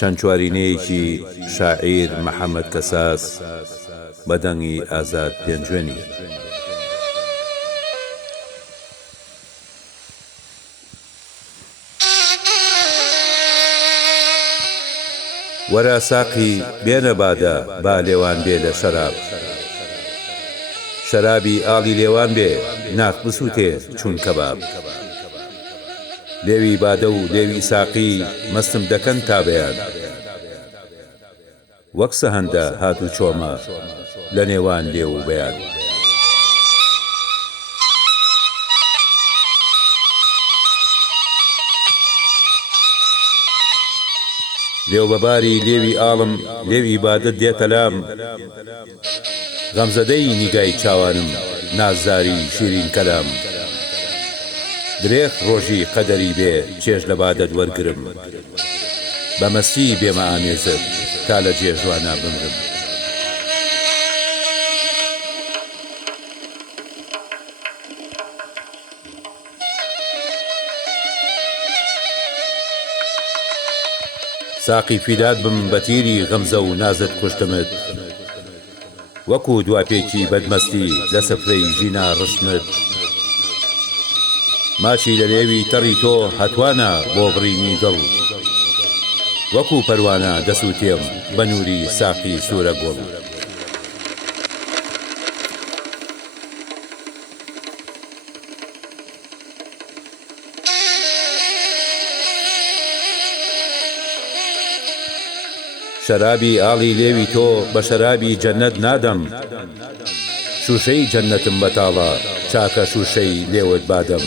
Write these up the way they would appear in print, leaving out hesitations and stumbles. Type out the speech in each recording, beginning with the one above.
چەند چوارینەیەکی شاعیر محەممەد کەساس بەدەنگی ئازاد پێنجوێنی. وەرە ساقی بێنە بادە با لێوان بێ لە شەراب، شەرابی ئاڵی لێوان بێ ناک بسووتێ چون کەباب. لێوی بادە و لێوی ساقی مەستم دەکەن تا بەیان، وەک سەهەندە هات و چۆمە لە نێوان لێ و بەیان. لێو بەباری لێوی ئاڵم لێوی بادە دێتە لام، غەمزەدەی نیگای چاوانم نازداری شیرین کەلام. درێخ ڕۆژی قەدەری بێ چێژ لە بادەت وەرگرم، بەمەستی بێمە ئامێزت تا لە جێژوانە بمرم. ساقی فیدات بم بە تیری غەمزە و نازت کوشتمت، وەکو دواپێکی بەدمەستی لە سفرەی ژینا ڕشتمت. ماچی لە لێوی تەڕی تۆ هەتوانە بۆ بڕینی دڵ، وەکو پەروانە دەسووتێم بە نووری ساقی سوورە گوڵ. شەرابی ئاڵی لێوی تۆ بە شەرابی جەننەت نادەم، شوشەی جەننەتم بەتاڵە چاکە شوشەی لێوت بادەم.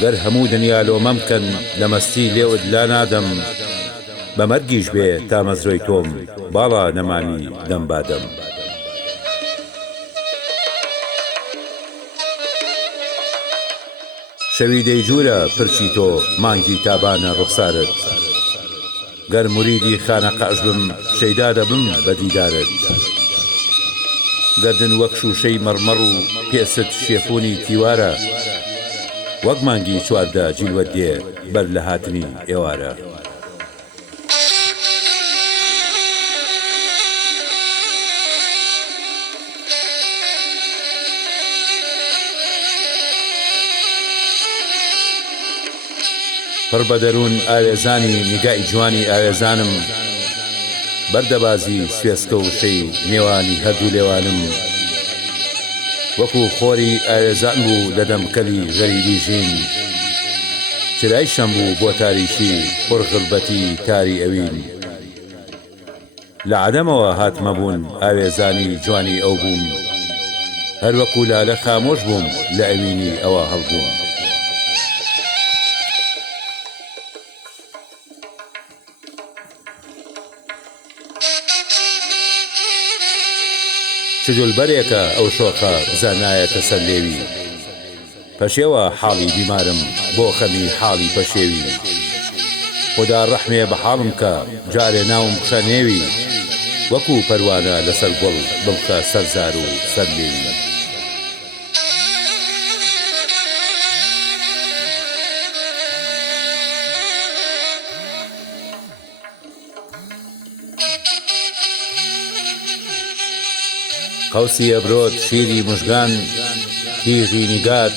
گەر هەموو دنیا لۆمەم بکەن لە مەستی لێوت لا نادەم، بە مەرگیش بێ تا مەزرۆی تۆم باڵا نەمانی دەم بادەم. شەوی دەیجوورە پرچی تۆ مانگی تابانە ڕوخسارت، گەر موریدی خانەقەش بم شەیدا دەبم بە دیدارت. گەردن وەک شوشەی مەڕمەڕ و پێست شێفۆنی تیوارە، وەک مانگی چواردە جیلوەت دێ بەر لە هاتنی ئێوارە. پڕ بە دەروون ئاوێزانی نیگای جوانی ئاوێزانم، بەردەبازی سوێسکە و شەی نێوانی هەردوو لێوانم. وەکو خۆری ئاوێزان بوو لە دەمکەلی غەریبی ژین، چرای شەم بوو بۆ تاریشی پڕغڵبەتی تاری ئەوین. لە عەدەمەوە هاتمە بوون ئاوێزانی جوانی ئەو بووم، هەر وەکو لالە خامۆش بووم لە ئەوینی ئەوە هەڵبووم. چ جولبەرێکە ئەو شۆخە بزانایەتە سەر لێوی، پەشێوە حاڵی بیمارم بۆ خەمی حاڵی پەشێوی. خدا ڕەحمێ بە حاڵم کە جارێ ناوم بخشە نێوی، وەکو پەروانە لەسەر گوڵ بمخە سەرزار و سەر لێوی. قەوسی ئەبرۆت شیری موژگان تیغی نیگات،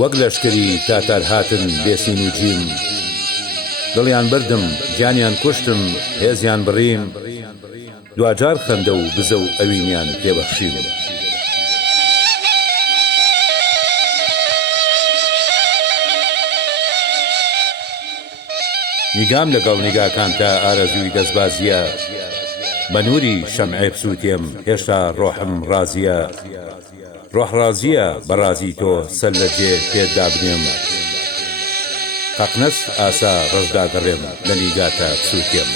وەک لەشکری تاتار هاتن بێسین و جیم. دڵیان بردم گیانیان کوشتم هێزیان بڕیم، دوجار خەندە و بزە و ئەوینیان پێبەخشیم. نیگام لەگەڵ نیگاکان تا ئارەزووی دەستبازیە، بە نووری شەمعێ بسووتێم هێشتا ڕۆحم ڕازیە. ڕۆح ڕازیە بە ڕازی تۆ سەر لە جێ پێدا بنێم، قەقنەس ئاسا ڕەشدا دەڕێم لە نیگاتە بسووتێم.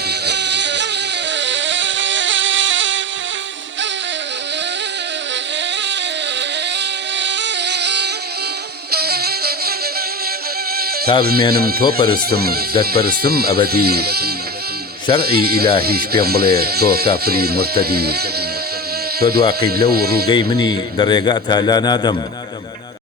تا بمێنم تۆ پەرستم دەتپەرستم ئەبەدی، شەرعی ئیلاهیش پێم بڵێ تۆ کافری مرتەدی. تۆ دوا قیبلە و ڕووگەی منی لە ڕێگاتا لا نادەم،